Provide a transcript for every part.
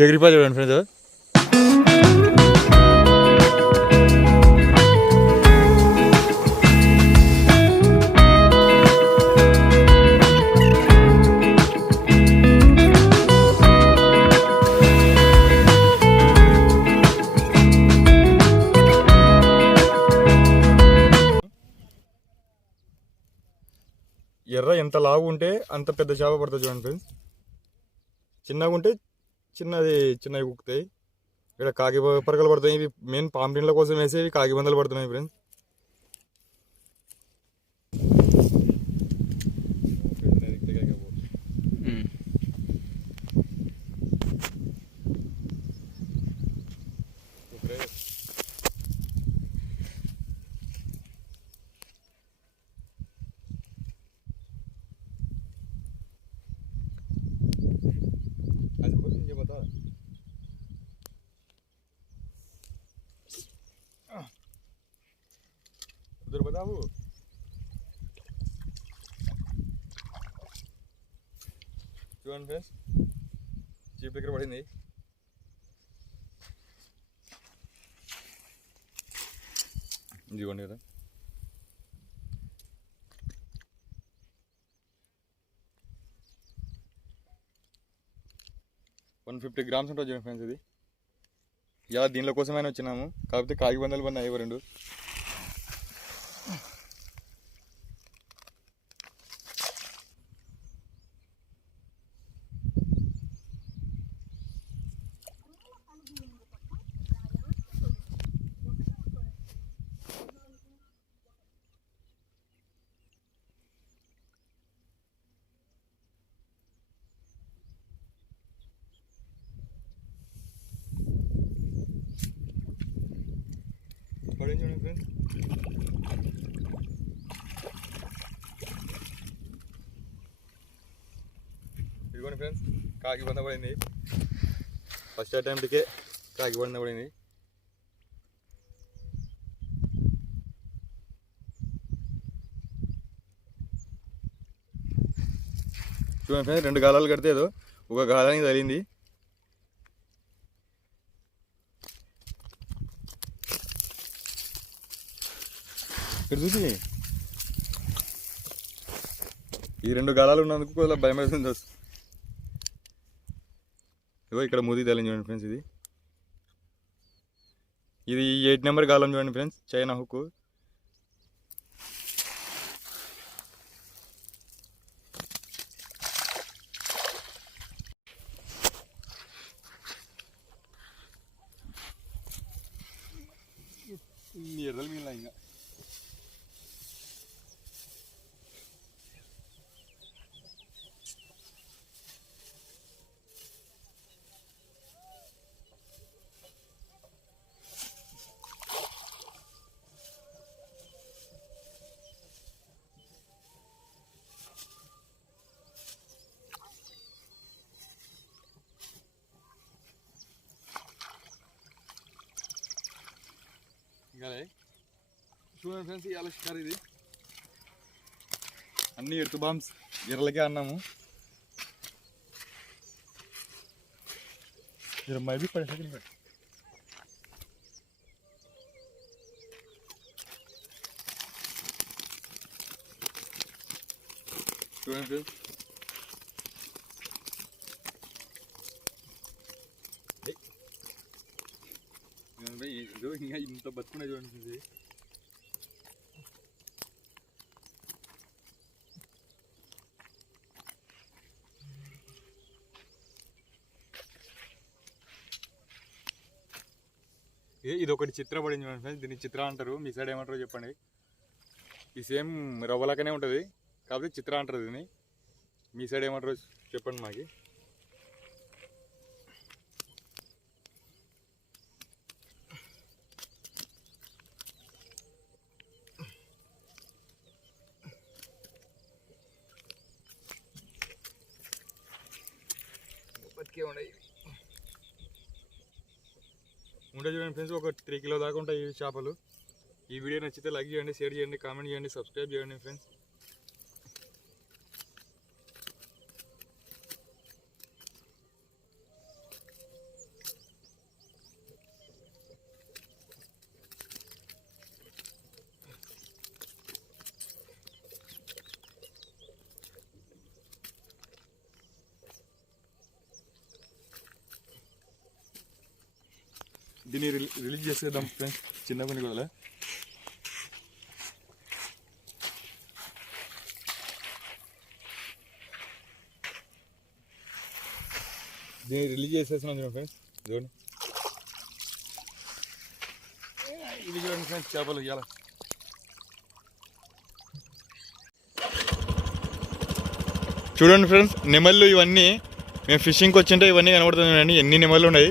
ఎగిరిపోయి చూడండి ఫ్రెండ్స్. ఎర్ర ఎంత లావు ఉంటే అంత పెద్ద చేప పడుతుంది చూడండి ఫ్రెండ్స్. చిన్నగా ఉంటే చిన్నవి కుక్కుతాయి. ఇక్కడ కాకి పరకలు పడుతున్నాయి. ఇవి మెయిన్ పాంప్లిన్ల కోసం వేసేవి కాకి బందలు పడుతున్నాయి ఫ్రెండ్స్. उधर बताओ చూడండి ఫ్రెండ్స్, చీప్ దగ్గర పడింది. ఇదిగోండి కదా, $150 grams ఉంటుంది చూడండి ఫ్రెండ్స్. ఇది ఇలా దీనిలో కోసమైనా వచ్చినాము, కాకపోతే కాకి బందలు పడినాయి ఇవి రెండు. చూడండి ఫ్రెండ్స్, ఇదిగోండి ఫ్రెండ్స్, కాకి బంద పడింది. ఫస్ట్ అటెంప్ట్కే కాకి బంద పడింది. చూడండి ఫ్రెండ్స్, 2 గాలాలు కడితే ఏదో ఒక గాలానికి తగిలింది. చూసి ఈ 2 గాలాలు ఉన్నందుకు కొద్దిగా భయం అవుతుంది. ఇగో ఇక్కడ మూతి తగిలింది చూడండి ఫ్రెండ్స్. ఇది 8 నెంబర్ గాలం చూడండి ఫ్రెండ్స్, చైనా హుక్. ఎర్రలు మిగిలిన ఇంకా చూడండి ఫ్రెండ్స్, ఇవాళ షికారు ఇది. అన్ని ఎర్త్ బాంబ్స్ ఎర్రలకే అన్నాము. మైబీ పడే సెకండ్ పెట్టి చూడండి ఫ్రెండ్స్, ఇంకా ఇంత బతుకునే చూడండి. ఇది ఒకటి చిత్ర పడింది చూడండి ఫ్రెండ్స్. దీన్ని చిత్ర అంటారు, మీ సైడ్ ఏమంటారో చెప్పండి. ఈ సేమ్ రవ్వలాగానే ఉంటుంది, కాకపోతే చిత్ర అంటారు దీన్ని. మీ సైడ్ ఏమంటారో చెప్పండి మాకి. బతికే ఉన్నాయి చూడండి ఫ్రెండ్స్. ఒక 3 కిలో దాకా ఉంటాయి ఈ చేపలు. ఈ వీడియో నచ్చితే లైక్ చేయండి, షేర్ చేయండి, కామెంట్ చేయండి, సబ్స్క్రైబ్ చేయండి ఫ్రెండ్స్. దీన్ని రిలీజ్ చేసేద్దాం ఫ్రెండ్స్, చిన్న కొన్ని కూడా. దీన్ని రిలీజ్ చేసేస్తున్నాం చూడండి ఫ్రెండ్స్. చూడండి ఇది చూడండి ఫ్రెండ్స్, చేపలు ఇవ్వాలి. చూడండి ఫ్రెండ్స్, నెమళ్ళు ఇవన్నీ మేము ఫిషింగ్కి వచ్చింటే ఇవన్నీ కనబడుతుంది చూడండి. ఎన్ని నెమళ్ళు ఉన్నాయి,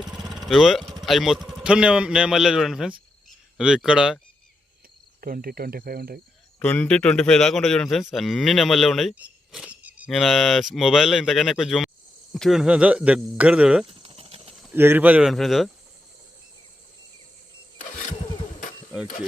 అవి మొత్తం నెమళ్ళే చూడండి ఫ్రెండ్స్. అది ఇక్కడ 20-25 ఉంటాయి, 20-25 దాకా ఉంటాయి చూడండి ఫ్రెండ్స్. అన్ని నెమళ్ళే ఉన్నాయి. నేను మొబైల్లో ఇంతకన్నా ఎక్కువ జూమ్ చూడండి ఫ్రెండ్స్. దగ్గర చూడ ఎగిరిపోయి చూడండి ఫ్రెండ్స్. ఓకే